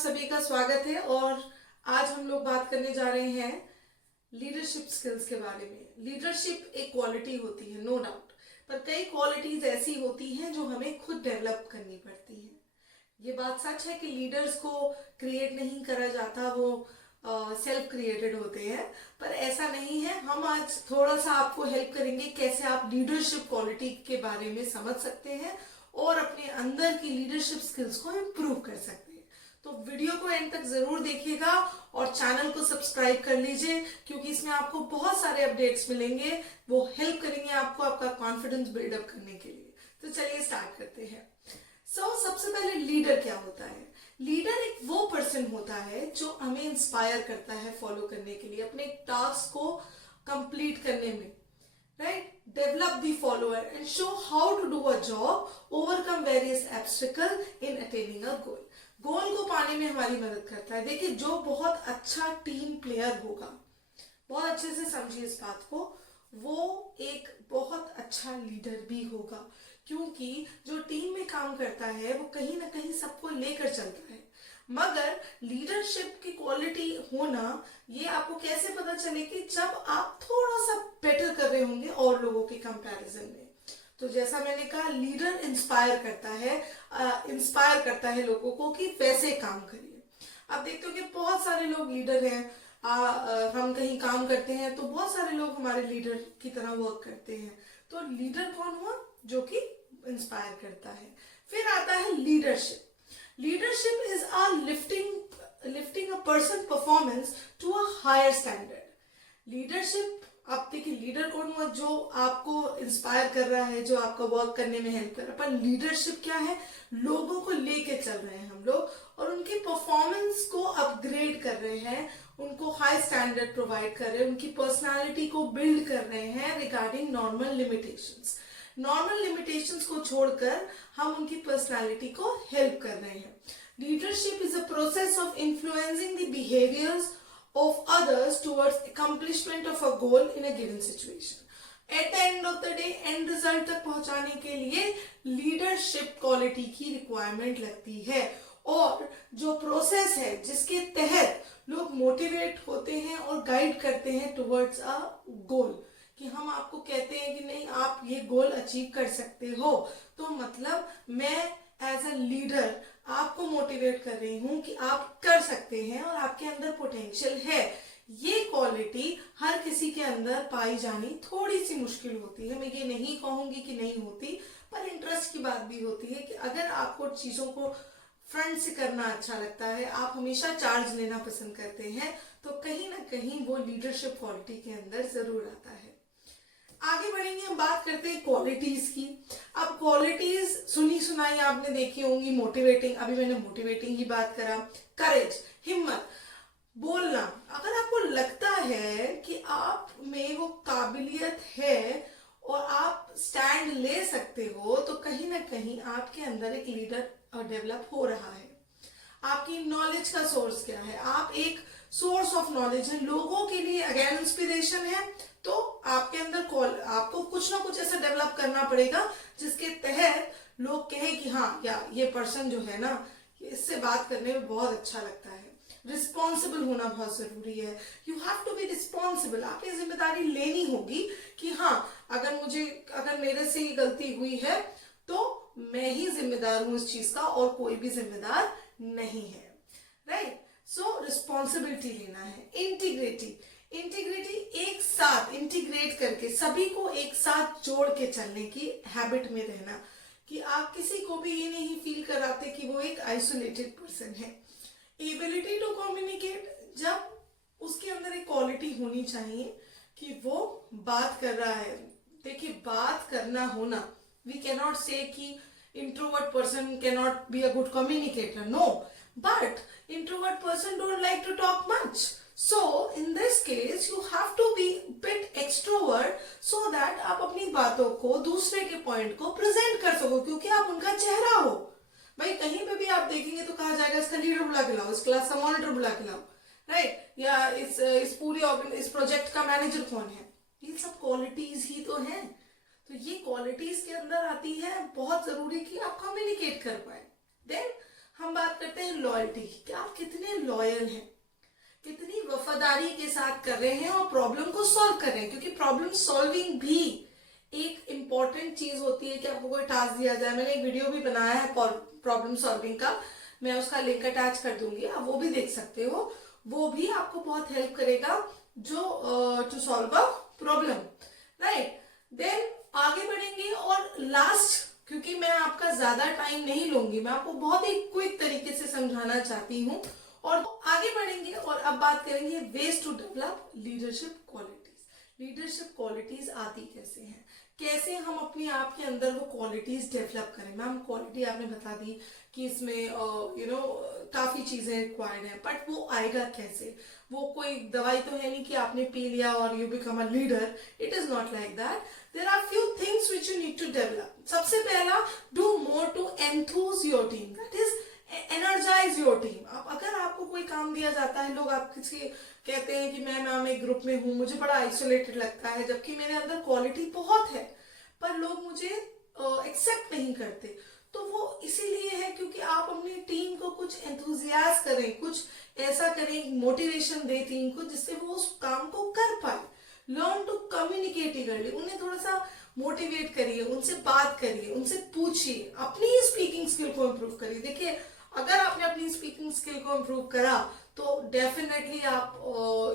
सभी का स्वागत है। और आज हम लोग बात करने जा रहे हैं लीडरशिप स्किल्स के बारे में। लीडरशिप एक क्वालिटी होती है, नो डाउट, पर कई क्वालिटीज ऐसी होती हैं जो हमें खुद डेवलप करनी पड़ती हैं। ये बात सच है कि लीडर्स को क्रिएट नहीं करा जाता, वो सेल्फ क्रिएटेड होते हैं, पर ऐसा नहीं है। हम आज थोड़ा सा आपको हेल्प करेंगे कैसे आप लीडरशिप क्वालिटी के बारे में समझ सकते हैं और अपने अंदर की लीडरशिप स्किल्स को इम्प्रूव कर सकते हैं। तो वीडियो को एंड तक जरूर देखिएगा और चैनल को सब्सक्राइब कर लीजिए, क्योंकि इसमें आपको बहुत सारे अपडेट्स मिलेंगे, वो हेल्प करेंगे आपको आपका कॉन्फिडेंस बिल्डअप करने के लिए। तो चलिए स्टार्ट करते हैं। सबसे पहले लीडर क्या होता है? लीडर एक वो पर्सन होता है जो हमें इंस्पायर करता है फॉलो करने के लिए, अपने टास्क को कंप्लीट करने में, right? Develop the follower and show how to do a job, overcome various obstacle in attaining a goal. Goal को पाने में हमारी मदद करता है। देखिए, जो बहुत अच्छा टीम प्लेयर होगा, बहुत अच्छे से समझिए इस बात को, वो एक बहुत अच्छा लीडर भी होगा, क्योंकि जो टीम में काम करता है वो कहीं ना कहीं सबको लेकर चलता है। मगर लीडरशिप की क्वालिटी होना, ये आपको कैसे पता चले कि जब आप थोड़ा सा बेटर कर रहे होंगे और लोगों के कंपैरिजन में। तो जैसा मैंने कहा, लीडर इंस्पायर करता है लोगों को कि वैसे काम करिए। आप देखते हो कि बहुत सारे लोग लीडर हैं। हम कहीं काम करते हैं तो बहुत सारे लोग हमारे लीडर की तरह वर्क करते हैं। तो लीडर कौन हुआ? जो कि इंस्पायर करता है। फिर आता है leadership. Leadership is lifting a person performance to a higher standard. Leadership, आप देखिए, लीडर कौन हुआ? जो आपको इंस्पायर कर रहा है, जो आपका वर्क करने में हेल्प कर रहा है। पर लीडरशिप क्या है? लोगों को लेके चल रहे हैं हम लोग और उनकी परफॉर्मेंस को अपग्रेड कर रहे हैं, उनको हाई स्टैंडर्ड प्रोवाइड कर रहे हैं, उनकी पर्सनालिटी को बिल्ड कर रहे हैं regarding normal limitations. Normal limitations को छोड़कर हम उनकी पर्सनालिटी को हेल्प कर रहे हैं। Leadership is a process of influencing the behaviours of others towards accomplishment of a goal in a given situation. At the end of the day, end result तक पहुंचाने के लिए लीडरशिप क्वालिटी की requirement लगती है। और जो प्रोसेस है जिसके तहत लोग मोटिवेट होते हैं और गाइड करते हैं टुवर्ड्स अ गोल, कि हम आपको कहते हैं कि नहीं, आप ये गोल अचीव कर सकते हो, तो मतलब मैं एज अ लीडर आपको मोटिवेट कर रही हूं कि आप कर सकते हैं और आपके अंदर पोटेंशियल है। ये क्वालिटी हर किसी के अंदर पाई जानी थोड़ी सी मुश्किल होती है। मैं ये नहीं कहूंगी कि नहीं होती, पर इंटरेस्ट की बात भी होती है कि अगर आपको चीजों को फ्रंट से करना अच्छा लगता है, आप हमेशा चार्ज लेना पसंद करते हैं, तो कहीं ना कहीं वो लीडरशिप क्वालिटी के अंदर जरूर आता है। आगे बढ़ेंगे, हम बात करते हैं क्वालिटीज की। अब क्वालिटीज सुनी सुनाई आपने देखी होंगी। मोटिवेटिंग, अभी मैंने मोटिवेटिंग की बात करा। करेज, हिम्मत, बोलना। अगर आपको लगता है कि आप में वो काबिलियत है और आप स्टैंड ले सकते हो, तो कहीं ना कहीं आपके अंदर एक लीडर डेवलप हो रहा है। आपकी नॉलेज का सोर्स क्या है? आप एक सोर्स ऑफ नॉलेज है लोगों के लिए, अगेन इंस्पिरेशन है। तो आपके अंदर आपको कुछ ना कुछ ऐसा डेवलप करना पड़ेगा जिसके तहत लोग कहें कि हाँ, या ये पर्सन जो है ना, इससे बात करने में बहुत अच्छा लगता है। रिस्पॉन्सिबल होना बहुत जरूरी है। You have to be responsible. आप ये जिम्मेदारी लेनी होगी कि हाँ, अगर मेरे से ये गलती हुई है तो मैं ही जिम्मेदार हूं इस चीज का और कोई भी जिम्मेदार नहीं है, राइट? सो रिस्पॉन्सिबिलिटी लेना है। इंटीग्रिटी एक साथ इंटीग्रेट करके सभी को एक साथ जोड़ के चलने की हैबिट में रहना, कि आप किसी को भी ये नहीं फील कराते कि वो एक आइसोलेटेड पर्सन है। एबिलिटी टू कम्युनिकेट, जब उसके अंदर एक क्वालिटी होनी चाहिए कि वो बात कर रहा है। देखिए, बात करना होना, वी कैनॉट से कि introvert person cannot be a good communicator, no, but introvert person don't like to talk much. So in this case you have to be bit extrovert so that आप अपनी बातों को, दूसरे के point को present कर सको, क्योंकि आप उनका चेहरा हो। भाई, कहीं पे भी आप देखेंगे तो कहा जाएगा इसका लीडर बुला के लाओ, इस क्लास का मॉनिटर बुला के लाओ, राइट? या इस प्रोजेक्ट का मैनेजर कौन है? ये सब क्वालिटीज ही तो हैं। तो ये क्वालिटीज के अंदर आती है, बहुत जरूरी कि आप कम्युनिकेट कर पाए। देन हम बात करते हैं लॉयल्टी की, कि आप कितने लॉयल हैं, कितनी वफादारी के साथ कर रहे हैं और प्रॉब्लम को सॉल्व कर रहे हैं, क्योंकि प्रॉब्लम सॉल्विंग भी एक इम्पॉर्टेंट चीज होती है। कि आपको कोई टास्क दिया जाए, मैंने एक वीडियो भी बनाया है प्रॉब्लम सॉल्विंग का, मैं उसका लिंक अटैच कर दूंगी, आप वो भी देख सकते हो। वो भी आपको बहुत हेल्प करेगा जो to solve a problem, right. Then आगे बढ़ेंगे और लास्ट, क्योंकि मैं आपका ज्यादा टाइम नहीं लूंगी, मैं आपको बहुत ही क्विक तरीके से समझाना चाहती हूँ, और आगे बढ़ेंगे और अब बात करेंगे ways to develop leadership qualities. Leadership qualities आती कैसे हैं, कैसे हम अपने आप के अंदर वो क्वालिटीज डेवलप करें। मैम क्वालिटी आपने बता दी कि इसमें काफी चीजें रिक्वायर्ड है, बट वो आएगा कैसे? वो कोई दवाई तो है नहीं कि आपने पी लिया और you become a leader. It is not like that. There are few things which you need to develop. सबसे पहला, do more to enthuse your team, that is energise your team. अगर आपको कोई काम दिया जाता है, लोग आप किसी कहते हैं कि मैं एक ग्रुप में हूं, मुझे बड़ा आइसोलेटेड लगता है, जबकि मेरे अंदर क्वालिटी बहुत है, पर लोग मुझे एक्सेप्ट नहीं करते, तो वो इसीलिए है क्योंकि आप अपनी टीम को कुछ एंथुजियाज करें, कुछ ऐसा करें, मोटिवेशन दें टीम को, जिससे वो उस काम को कर पाए। लर्न टू कम्युनिकेट ईगरली, उन्हें थोड़ा सा मोटिवेट करिए, उनसे बात करिए, उनसे पूछिए, अपनी स्पीकिंग स्किल को इम्प्रूव करिए। देखिए, अगर आपने अपनी स्पीकिंग स्किल को इम्प्रूव करा तो डेफिनेटली आप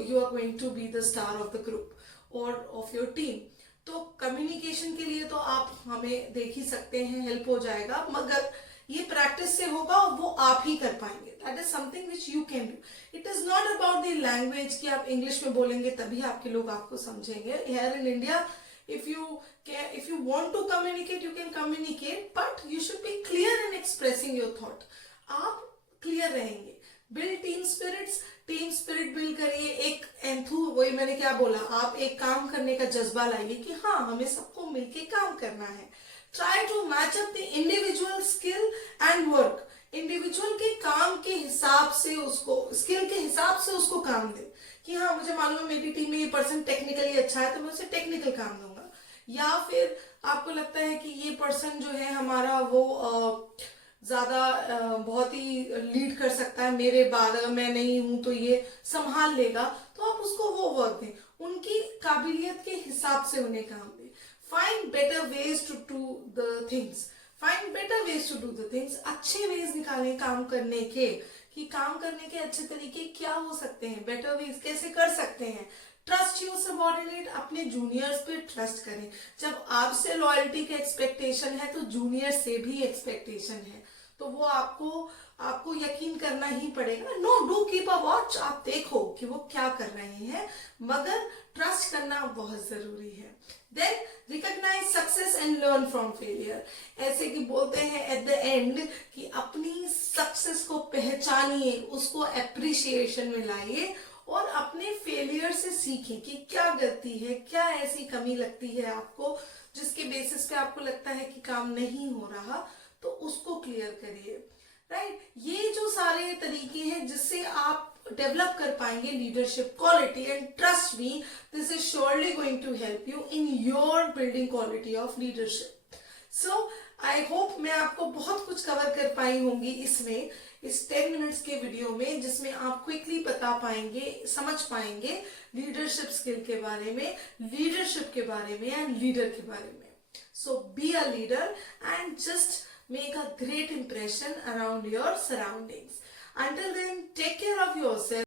you are going to be the star of the group और ऑफ योर टीम। तो कम्युनिकेशन के लिए तो आप हमें देख ही सकते हैं, हेल्प हो जाएगा, मगर ये प्रैक्टिस से होगा और वो आप ही कर पाएंगे। That is something which you can do. It is not about the language कि आप इंग्लिश में बोलेंगे तभी आपके लोग आपको समझेंगे। Here in India, if you want to communicate, you can communicate, but you should be clear in expressing your thought. आप क्लियर रहेंगे। Build team spirits, team spirit build करिए। एक एंथू, वही मैंने क्या बोला, आप एक काम करने का जज्बा लाइए कि हाँ, हमें सबको मिलके काम करना है। Try to match up the individual skill and work. Individual के काम के हिसाब से उसको, स्किल के हिसाब से उसको काम दे, कि हाँ, मुझे मालूम है मेरी टीम में ये पर्सन टेक्निकली अच्छा है तो मैं उसे टेक्निकल काम दूंगा। या फिर आपको लगता है कि ये पर्सन जो है हमारा वो ज्यादा बहुत ही लीड कर सकता है मेरे बाद, अगर मैं नहीं हूं तो ये संभाल लेगा, तो आप उसको वो वर्क दें, उनकी काबिलियत के हिसाब से उन्हें काम दें। Find better ways to do the things. Find better ways to do the things. अच्छे वेज निकालें काम करने के, कि काम करने के अच्छे तरीके क्या हो सकते हैं, बेटर वेज कैसे कर सकते हैं। ट्रस्ट योर सबऑर्डिनेट, अपने जूनियर्स पे ट्रस्ट करें। जब आपसे लॉयल्टी का एक्सपेक्टेशन है तो जूनियर से भी एक्सपेक्टेशन है, तो वो आपको यकीन करना ही पड़ेगा। No, do keep a watch, आप देखो कि वो क्या कर रहे हैं, मगर ट्रस्ट करना बहुत जरूरी है। Then recognise success and learn from failure. ऐसे कि बोलते हैं एट द एंड कि अपनी सक्सेस को पहचानिए, उसको अप्रिशिएशन में लाइए और अपने फेलियर से सीखें कि क्या गलती है, क्या ऐसी कमी लगती है आपको जिसके बेसिस पे आपको लगता है कि काम नहीं हो रहा, तो उसको क्लियर करिए, राइट। ये जो सारे तरीके हैं जिससे आप डेवलप कर पाएंगे leadership quality, and trust me, this is surely going to help you in your building quality of leadership. So I hope मैं आपको बहुत कुछ कवर कर पाई होंगी इसमें, इस 10 मिनट्स के वीडियो में, जिसमें आप क्विकली बता पाएंगे, समझ पाएंगे लीडरशिप स्किल के बारे में, लीडरशिप के बारे में एंड लीडर के बारे में। So be a leader and just make a great impression around your surroundings. Until then, take care of yourself.